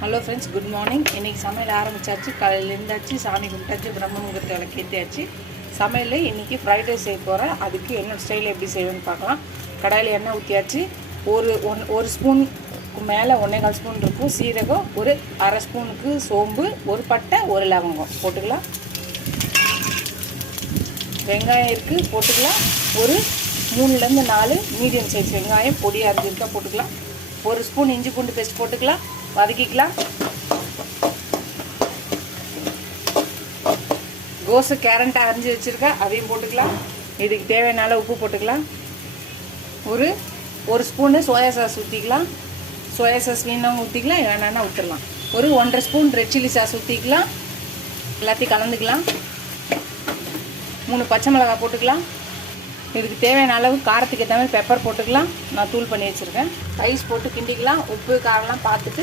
Hello friends, good morning. இன்றைக்கி சமையல் ஆரம்பித்தாச்சு. காலையில் இருந்தாச்சு, சாமி கும்பிட்டாச்சு, பிரம்ம முகூர்த்த விளக்கு ஏற்றியாச்சு. சமையல் இன்றைக்கி ஃப்ரைட் ரைஸ் செய்ய போகிறேன். அதுக்கு என்னோடய ஸ்டைலில் எப்படி செய்வேன்னு பார்க்கலாம். கடாயில் எண்ணெய் ஊற்றியாச்சு. ஒரு ஸ்பூனுக்கு மேலே 1.25 ஸ்பூன் இருக்கும் சீரகம், ஒரு அரை ஸ்பூனுக்கு சோம்பு, ஒரு பட்டை, ஒரு லவங்கம் போட்டுக்கலாம். வெங்காயம் இருக்குது போட்டுக்கலாம். ஒரு 3லேருந்து 4 மீடியம் சைஸ் வெங்காயம் பொடியாக அரிஞ்சிருக்கா போட்டுக்கலாம். ஒரு ஸ்பூன் இஞ்சி பூண்டு பேஸ்ட் போட்டுக்கலாம். வதக்கிக்கலாம். கோஸு கேரட் அரிஞ்சு வச்சுருக்கா, அதையும் போட்டுக்கலாம். இதுக்கு தேவையான உப்பு போட்டுக்கலாம். ஒரு ஸ்பூனு சோயா சாஸ் ஊற்றிக்கலாம். சோயா சாஸ் வேணாலும் ஊற்றிக்கலாம், வேணான்னா விட்டுடலாம். ஒரு 1.5 ஸ்பூன் ரெட் சில்லி சாஸ் ஊற்றிக்கலாம். எல்லாத்தையும் கலந்துக்கலாம். 3 பச்சை மிளகாய் போட்டுக்கலாம். இதுக்கு தேவையான அளவு காரத்துக்கு ஏற்ற மாதிரி பெப்பர் போட்டுக்கலாம். நான் தூள் பண்ணி வச்சுருக்கேன். ரைஸ் போட்டு கிண்டிக்கலாம். உப்பு காரம்லாம் பார்த்துட்டு